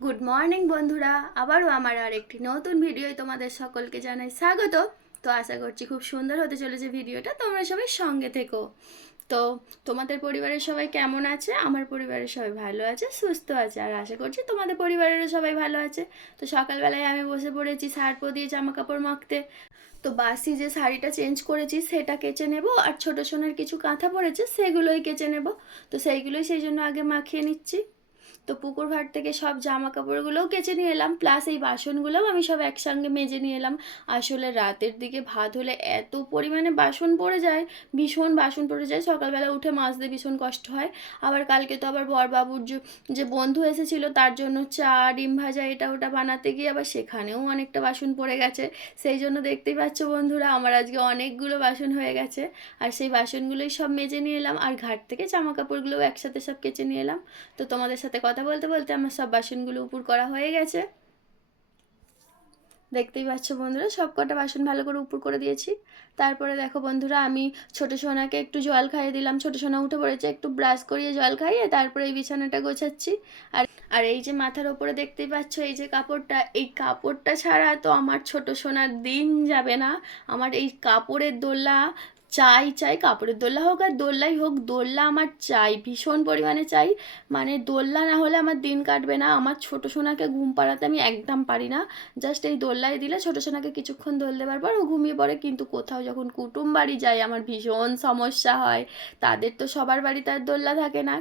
Good morning বন্ধুরা, আবারও আমার আরেকটি নতুন ভিডিওয় তোমাদের সকলকে জানাই স্বাগত। তো আশা করছি খুব সুন্দর হতে চলেছে ভিডিওটা, তোমরা সবাই সঙ্গে থেকো। তো তোমাদের পরিবারের সবাই কেমন আছে? আমার পরিবারের সবাই ভালো আছে, সুস্থ আছে, আর আশা করছি তোমাদের পরিবারেরও সবাই ভালো আছে। তো সকালবেলায় আমি বসে পড়েছি সার্ফ দিয়ে জামা কাপড় মাখতে। তো বাসি যে শাড়িটা চেঞ্জ করেছি সেটা কেচে নেব, আর ছোটো সোনার কিছু কাঁথা পড়েছে সেগুলোই কেচে নেব। তো সেইগুলোই সেই জন্য আগে মাখিয়ে নিচ্ছি। তো পুকুর ঘাট থেকে সব জামা কাপড়গুলোও কেচে নিয়ে এলাম, প্লাস এই বাসনগুলোও আমি সব একসঙ্গে মেজে নিয়ে এলাম। আসলে রাতের দিকে ভাত হলে এত পরিমাণে বাসন পড়ে যায়, ভীষণ বাসন পড়ে যায়, সকালবেলা উঠে মাজতে ভীষণ কষ্ট হয়। আবার কালকে তো আবার বরবাবুর যে বন্ধু এসেছিল তার জন্য চা ডিম ভাজা এটা ওটা বানাতে গিয়ে আবার সেখানেও অনেকটা বাসন পড়ে গেছে। সেই জন্য দেখতেই পাচ্ছ বন্ধুরা, আমার আজকে অনেকগুলো বাসন হয়ে গেছে। আর সেই বাসনগুলোই সব মেজে নিয়ে এলাম, আর ঘাট থেকে জামা কাপড়গুলোও একসাথে সব কেচে নিয়ে এলাম। তো তোমাদের সাথে কথা বলতে বলতে আমার সব বাসনগুলো উপর করা হয়ে গেছে। দেখতেই পাচ্ছ বন্ধুরা, সব কটা বাসন ভালো করে উপর করে দিয়েছি। তারপরে দেখো বন্ধুরা, আমি ছোটো সোনাকে একটু জল খাইয়ে দিলাম। ছোটো সোনা উঠে পড়েছে, একটু ব্রাশ করিয়ে জল খাইয়ে তারপরে এই বিছানাটা গোছাচ্ছি। আর আর এই যে মাথার ওপরে দেখতেই পাচ্ছ এই যে কাপড়টা, এই কাপড়টা ছাড়া তো আমার ছোটো সোনার দিন যাবে না। আমার এই কাপড়ের দোল্লা চাই চাই, কাপড়ের দোল্লা হোক আর দোল্লাই হোক, দোল্লা আমার চাই, ভীষণ পরিমাণে চাই। মানে দোল্লা না হলে আমার দিন কাটবে না। আমার ছোটো সোনাকে ঘুম পাড়াতে আমি একদম পারি না। জাস্ট এই দোল্লায় দিলে ছোটো সোনাকে কিছুক্ষণ দোল দেওয়ার পর ও ঘুমিয়ে পড়ে। কিন্তু কোথাও যখন কুটুম বাড়ি যায় আমার ভীষণ সমস্যা হয়। তাদের তো সবার বাড়িতে আর দোল্লা থাকে না,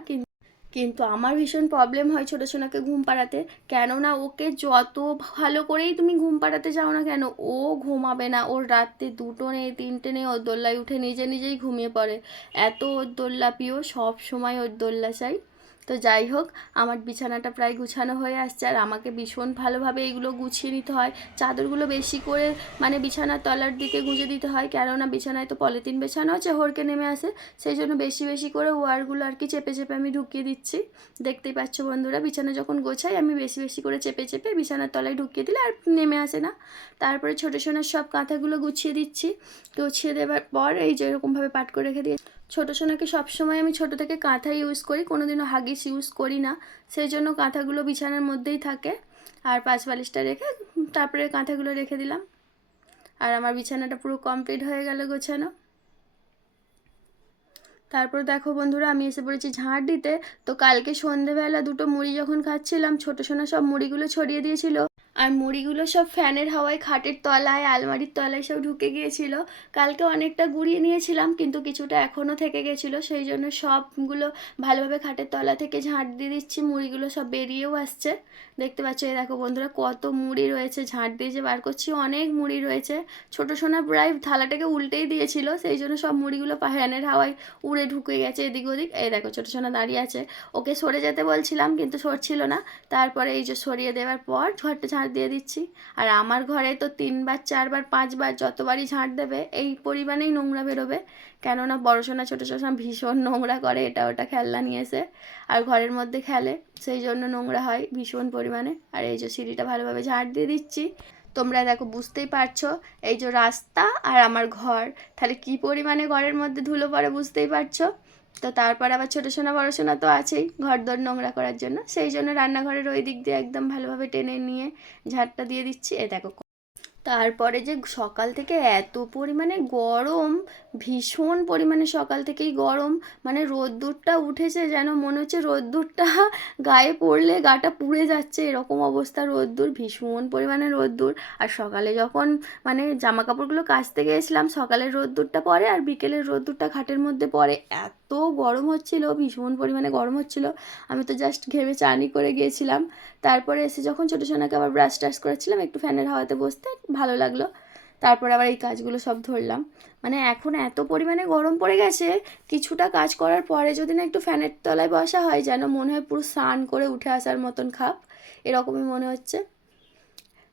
কিন্তু আমার ভীষণ প্রবলেম হয় ছোটো সোনাকে ঘুম পাড়াতে। কেননা ওকে যত ভালো করেই তুমি ঘুম পাড়াতে যাও না কেন, ও ঘুমাবে না। ওর রাত্রে দুটো নেই তিনটে নেই, ওর দোল্লায় উঠে নিজে নিজেই ঘুমিয়ে পড়ে। এত ওর দোল্লা প্রিয়, সব সময় ওর দোল্লা চাই। তো যাই হোক, আমার বিছানাটা প্রায় গুছানো হয়ে আসছে, আর আমাকে ভীষণ ভালোভাবে এইগুলো গুছিয়ে নিতে হয়। চাদরগুলো বেশি করে মানে বিছানার তলার দিকে গুঁজে দিতে হয়, কেননা বিছানায় তো পলিথিন বেছানো আছে, হড়কে নেমে আসে। সেই জন্য বেশি বেশি করে ওয়ারগুলো আর কি চেপে চেপে আমি ঢুকিয়ে দিচ্ছি। দেখতেই পাচ্ছ বন্ধুরা, বিছানা যখন গোছাই আমি বেশি বেশি করে চেপে চেপে বিছানার তলায় ঢুকিয়ে দিলে আর নেমে আসে না। তারপরে ছোটো সোনার সব কাঁথাগুলো গুছিয়ে দিচ্ছি। গুছিয়ে দেওয়ার পর এই যেরকমভাবে পাট করে রেখে দিয়ে ছোটো সোনাকে সবসময় আমি ছোটো থেকে কাঁথা ইউজ করি, কোনোদিনও হাগিস ইউজ করি না। সেই জন্য কাঁথাগুলো বিছানার মধ্যেই থাকে। আর পাঁচ বালিশটা রেখে তারপরে কাঁথাগুলো রেখে দিলাম। আর আমার বিছানাটা পুরো কমপ্লিট হয়ে গেল গোছানো। তারপর দেখো বন্ধুরা, আমি এসে পড়েছি ঝাঁট দিতে। তো কালকে সন্ধেবেলা দুটো মুড়ি যখন খাচ্ছিলাম, ছোটো সোনা সব মুড়িগুলো ছড়িয়ে দিয়েছিল, আর মুড়িগুলো সব ফ্যানের হাওয়ায় খাটের তলায় আলমারির তলায় সব ঢুকে গিয়েছিল। কালকে অনেকটা গুঁড়িয়ে নিয়েছিলাম, কিন্তু কিছুটা এখনও থেকে গেছিলো, সেই জন্য সবগুলো ভালোভাবে খাটের তলা থেকে ঝাঁট দিয়ে দিচ্ছি। মুড়িগুলো সব বেরিয়েও আসছে। দেখতে পাচ্ছ, এই দেখো বন্ধুরা কত মুড়ি রয়েছে, ঝাঁট দিয়ে যে বার করছি অনেক মুড়ি রয়েছে। ছোটো সোনা প্রায় থালাটাকে উল্টেই দিয়েছিল, সেই জন্য সব মুড়িগুলো ফ্যানের হাওয়ায় উড়ে ঢুকে গেছে এদিক ওদিক। এই দেখো ছোটো সোনা দাঁড়িয়ে আছে, ওকে সরে যেতে বলছিলাম কিন্তু সরছিল না। তারপরে এই যে সরিয়ে দেওয়ার পর ঘরটা ঝাঁট দিয়ে দিচ্ছি। আর আমার ঘরে তো 3 বার 4 বার 5 বার যতবারই ঝাঁট দেবে এই পরিমাণেই নোংরা বেরোবে। কেননা বড় সোনা ছোটো সোনা ভীষণ নোংরা করে, এটা ওটা খেলনা নিয়ে এসে আর ঘরের মধ্যে খেলে, সেই জন্য নোংরা হয় ভীষণ পরিমাণে। আর এই যে সিঁড়িটা ভালোভাবে ঝাঁট দিয়ে দিচ্ছি। তোমরা দেখো বুঝতেই পারছো, এই যে রাস্তা আর আমার ঘর, তাহলে কি পরিমাণে ঘরের মধ্যে ধুলো পড়ে বুঝতেই পারছো। তো তারপর আবার ছোটো সোনা বড়ো সোনা তো আছেই ঘর দর নোংরা করার জন্য, সেই জন্য রান্নাঘরের ওই দিক দিয়ে একদম ভালোভাবে টেনে নিয়ে ঝাঁটটা দিয়ে দিচ্ছি। এ দেখো, তারপরে যে সকাল থেকে এত পরিমাণে গরম, ভীষণ পরিমাণে সকাল থেকেই গরম। মানে রোদ্দুরটা উঠেছে যেন মনে হচ্ছে রোদ্দুরটা গায়ে পড়লে গাটা পুড়ে যাচ্ছে, এরকম অবস্থা রোদ্দুর, ভীষণ পরিমাণে রোদ্দুর। আর সকালে যখন মানে জামা কাপড়গুলো কাচতে গিয়েছিলাম, সকালের রোদ্দুরটা পড়ে আর বিকেলের রোদ্দুরটা খাটের মধ্যে পড়ে, এত গরম হচ্ছিল, ভীষণ পরিমাণে গরম হচ্ছিল। আমি তো জাস্ট ঘেমে চানি করে গিয়েছিলাম। তারপরে এসে যখন ছোটো সোনাকে আবার ব্রাশ টাশ করেছিলাম একটু ফ্যানের হাওয়াতে বসতে, ভালো লাগলো। তারপর আবার এই কাজগুলো সব ধরলাম। মানে এখন এত পরিমাণে গরম পড়ে গেছে, কিছুটা কাজ করার পরে যদি না একটু ফ্যানের তলায় বসা হয়, যেন মনে হয় পুরো স্নান করে উঠে আসার মতন খাপ, এরকমই মনে হচ্ছে।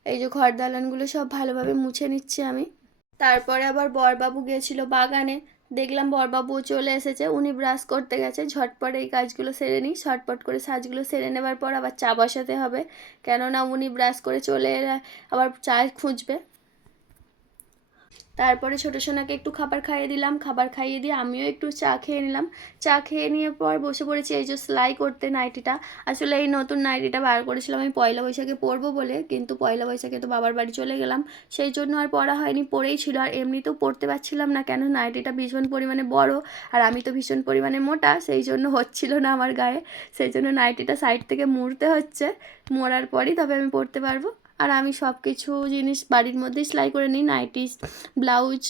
এই যে ঘর দালানগুলো সব ভালোভাবে মুছে নিচ্ছি আমি। তারপরে আবার বরবাবু গিয়েছিল বাগানে, দেখলাম বরবাবু চলে এসেছে, উনি ব্রাশ করতে গেছে। ঝটপট এই কাজগুলো সেরে নিই, ঝটপট করে সাজগুলো সেরে নেবার পর আবার চা বসাতে হবে, কেননা উনি ব্রাশ করে চলে এলে আবার চা খুঁজবে। তারপরে ছোটো সোনাকে একটু খাবার খাইয়ে দিলাম, খাবার খাইয়ে দিয়ে আমিও একটু চা খেয়ে নিলাম। চা খেয়ে নিয়ে পর বসে পড়েছি এই যে সেলাই করতে নাইটিটা। আসলে এই নতুন নাইটিটা বার করেছিলাম আমি পয়লা বৈশাখে পরবো বলে, কিন্তু পয়লা বৈশাখে তো বাবার বাড়ি চলে গেলাম, সেই জন্য আর পরা হয়নি, পরেই ছিল। আর এমনিতেও পরতে পারছিলাম না, কেন নাইটিটা ভীষণ পরিমাণে বড় আর আমি তো ভীষণ পরিমাণে মোটা, সেই জন্য হচ্ছিল না আমার গায়ে। সেই জন্য নাইটিটা সাইড থেকে মুড়তে হচ্ছে, মোড়ার পরই তবে আমি পরতে পারবো। আর আমি সব কিছু জিনিস বাড়ির মধ্যেই সেলাই করে নিই, নাইটি, ব্লাউজ,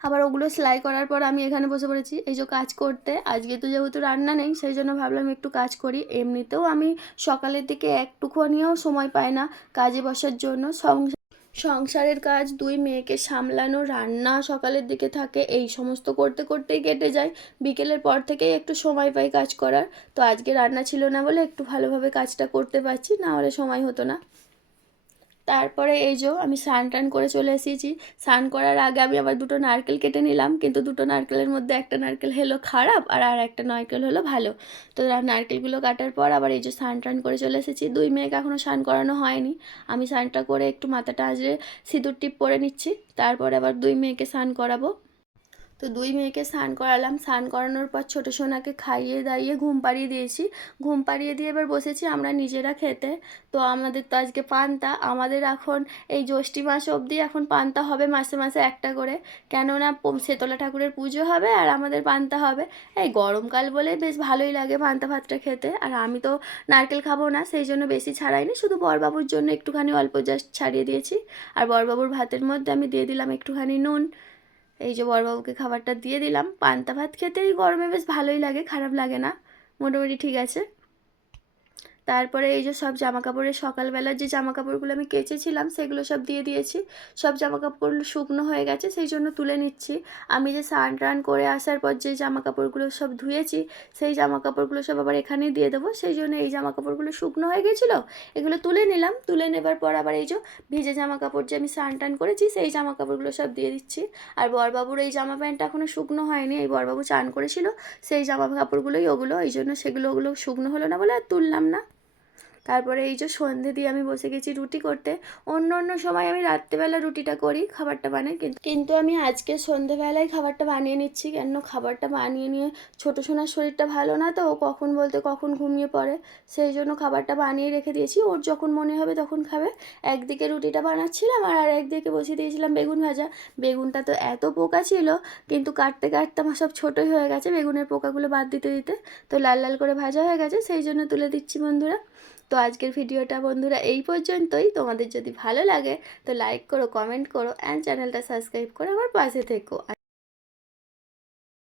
আবার ওগুলো সেলাই করার পর আমি এখানে বসে পড়েছি এই যে কাজ করতে। আজকে তো যেহেতু রান্না নেই সেই জন্য ভাবলাম একটু কাজ করি। এমনিতেও আমি সকালের দিকে একটুখানিও সময় পাই না কাজে বসার জন্য। সংসারের কাজ, 2 মেয়েকে সামলানো, রান্না সকালের দিকে থাকে, এই সমস্ত করতে করতেই কেটে যায়। বিকেলের পর থেকেই একটু সময় পাই কাজ করার। তো আজকে রান্না ছিল না বলে একটু ভালোভাবে কাজটা করতে পারছি, না হলে সময় হতো না। তারপরে এই যে আমি স্নান টান করে চলে এসেছি। স্নান করার আগে আমি আবার 2টো নারকেল কেটে নিলাম, কিন্তু 2টো নারকেলের মধ্যে একটা নারকেল হলো খারাপ আর একটা নারকেল হলো ভালো। তো নারকেলগুলো কাটার পর আবার এই যে স্নান টান করে চলে এসেছি। 2 মেয়েকে এখনও স্নান করানো হয়নি, আমি স্নানটা করে একটু মাথাটা আজরে সিঁদুর টিপ পরে নিচ্ছি, তারপরে আবার 2 মেয়েকে স্নান করাবো। তো 2 মেয়েকে স্নান করালাম, স্নান করানোর পর ছোটো সোনাকে খাইয়ে দাইয়ে ঘুম পাড়িয়ে দিয়েছি। ঘুম পাড়িয়ে দিয়ে এবার বসেছি আমরা নিজেরা খেতে। তো আমাদের তো আজকে পান্তা, আমাদের এখন এই জ্যৈষ্ঠী মাস অবধি এখন পান্তা হবে মাসে মাসে একটা করে, কেননা শেতলা ঠাকুরের পুজো হবে আর আমাদের পান্তা হবে। এই গরমকাল বলে বেশ ভালোই লাগে পান্তা ভাতটা খেতে। আর আমি তো নারকেল খাবো না, সেই জন্য বেশি ছাড়াইনি, শুধু বরবাবুর জন্য একটুখানি অল্প জাস্ট ছাড়িয়ে দিয়েছি। আর বরবাবুর ভাতের মধ্যে আমি দিয়ে দিলাম একটুখানি নুন। এই যে বড়বাবুকে খাবারটা দিয়ে দিলাম। পান্তা ভাত খেতে এই গরমে বেশ ভালোই লাগে, খারাপ লাগে না, মোটামুটি ঠিক আছে। তারপরে এই যে সব জামাকাপড়ের সকালবেলার যে জামাকাপড়গুলো আমি কেচেছিলাম সেগুলো সব দিয়ে দিয়েছি। সব জামাকাপড়গুলো শুকনো হয়ে গেছে, সেই জন্য তুলে নিচ্ছি। আমি যে স্নান টান করে আসার পর যে জামাকাপড়গুলো সব ধুয়েছি সেই জামাকাপড়গুলো সব আবার এখানেই দিয়ে দেবো, সেই জন্য এই জামাকাপড়গুলো শুকনো হয়ে গেছিলো, এগুলো তুলে নিলাম। তুলে নেবার পর আবার এই যে ভিজে জামাকাপড় যে আমি স্নান টান করেছি সেই জামাকাপড়গুলো সব দিয়ে দিচ্ছি। আর বরবাবুর এই জামা প্যান্টটা এখনও শুকনো হয়নি, এই বরবাবু চান করেছিল সেই জামা কাপড়গুলোই ওগুলো, এই জন্য ওগুলো শুকনো হলো না বলে আর তুললাম না। তারপরে এই যে সন্ধে দিয়ে আমি বসে গেছি রুটি করতে। অন্য অন্য সময় আমি রাত্রেবেলা রুটিটা করি, খাবারটা বানাই, কিন্তু আমি আজকে সন্ধেবেলায় খাবারটা বানিয়ে নিচ্ছি। কেন খাবারটা বানিয়ে নিয়ে ছোটো সোনার শরীরটা ভালো না, তো ও কখন বলতে কখন ঘুমিয়ে পড়ে, সেই জন্য খাবারটা বানিয়ে রেখে দিয়েছি, ওর যখন মনে হবে তখন খাবে। একদিকে রুটিটা বানাচ্ছিলাম আর একদিকে বসিয়ে দিয়েছিলাম বেগুন ভাজা। বেগুনটা তো এত পোকা ছিল, কিন্তু কাটতে কাটতে আমার সব ছোটোই হয়ে গেছে বেগুনের পোকাগুলো বাদ দিতে দিতে। তো লাল লাল করে ভাজা হয়ে গেছে, সেই জন্য তুলে দিচ্ছি বন্ধুরা। তো আজকের ভিডিওটা বন্ধুরা এই পর্যন্তই। তোমাদের যদি ভালো লাগে তো লাইক করো, কমেন্ট করো অ্যান্ড চ্যানেলটা সাবস্ক্রাইব করে আমার পাশে থেকো।